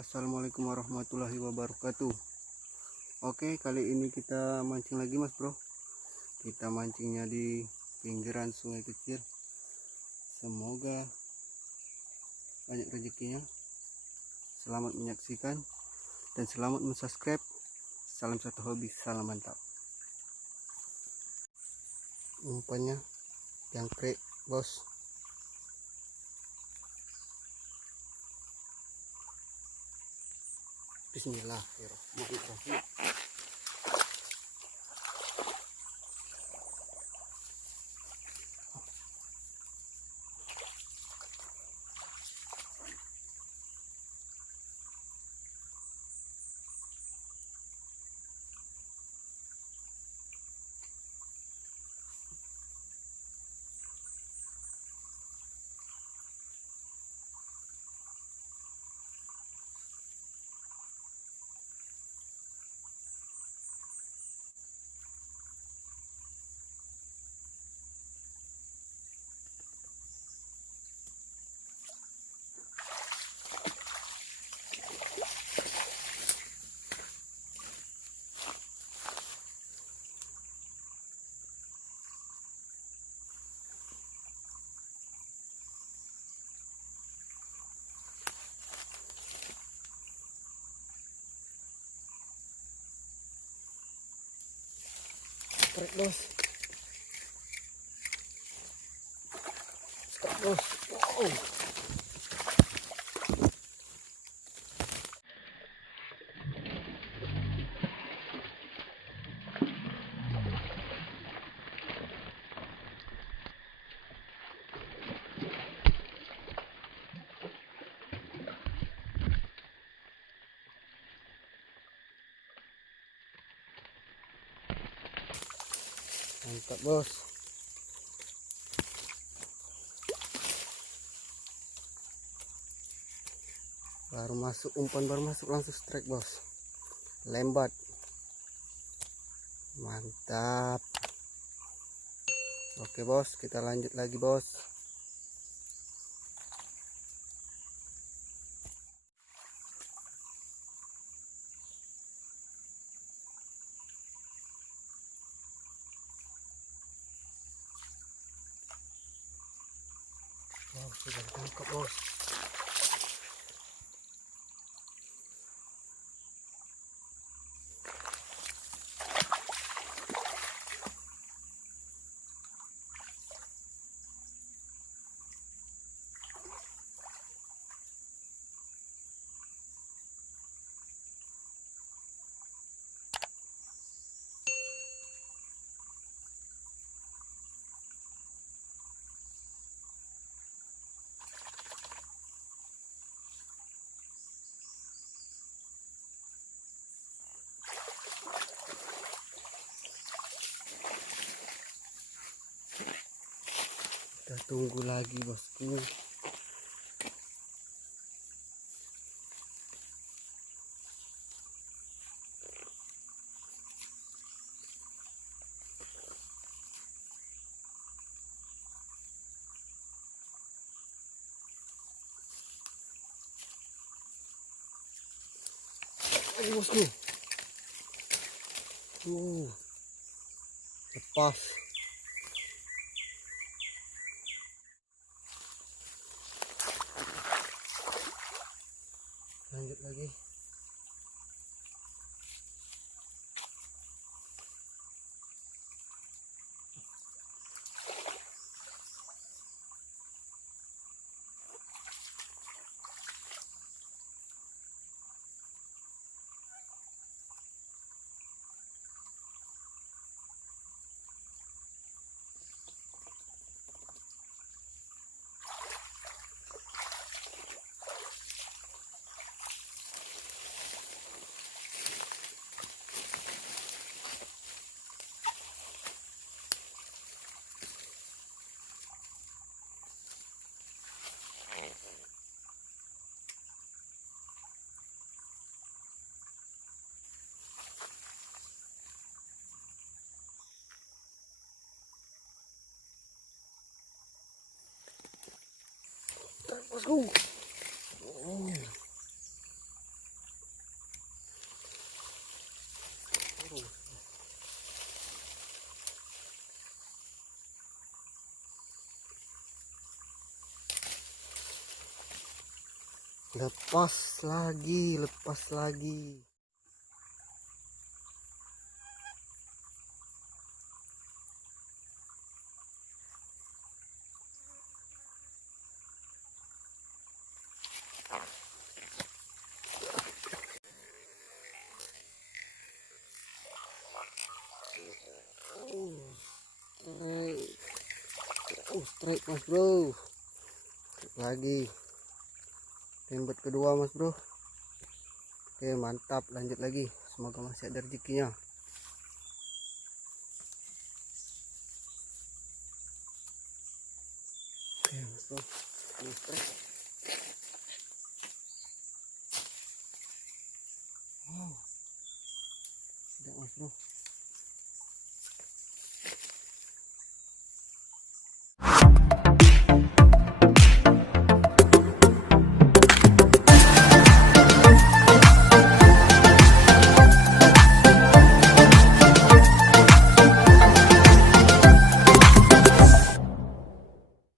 Assalamualaikum warahmatullahi wabarakatuh. Oke, kali ini kita mancing lagi mas bro. Kita mancingnya di pinggiran sungai kecil. Semoga banyak rezekinya. Selamat menyaksikan dan selamat mensubscribe. Salam satu hobi, salam mantap. Umpannya jangkrik bos. Bismillahirrahmanirrahim. Strike bos. Strike bos. Wow. Mantap bos. Baru masuk umpan, baru masuk langsung strike bos. Lembat. Mantap. Oke bos, kita lanjut lagi bos. Oh, sudah ditangkap bos. Kita tunggu lagi bosku. Ayo bosku. Lepas. Lanjut lagi. Bosku. Lepas lagi, lepas lagi. Strike mas bro, strike lagi. Tembak kedua mas bro. Oke mantap, lanjut lagi, semoga masih ada rezekinya. Oke mas bro, ini strike. Wow, tidak mas bro.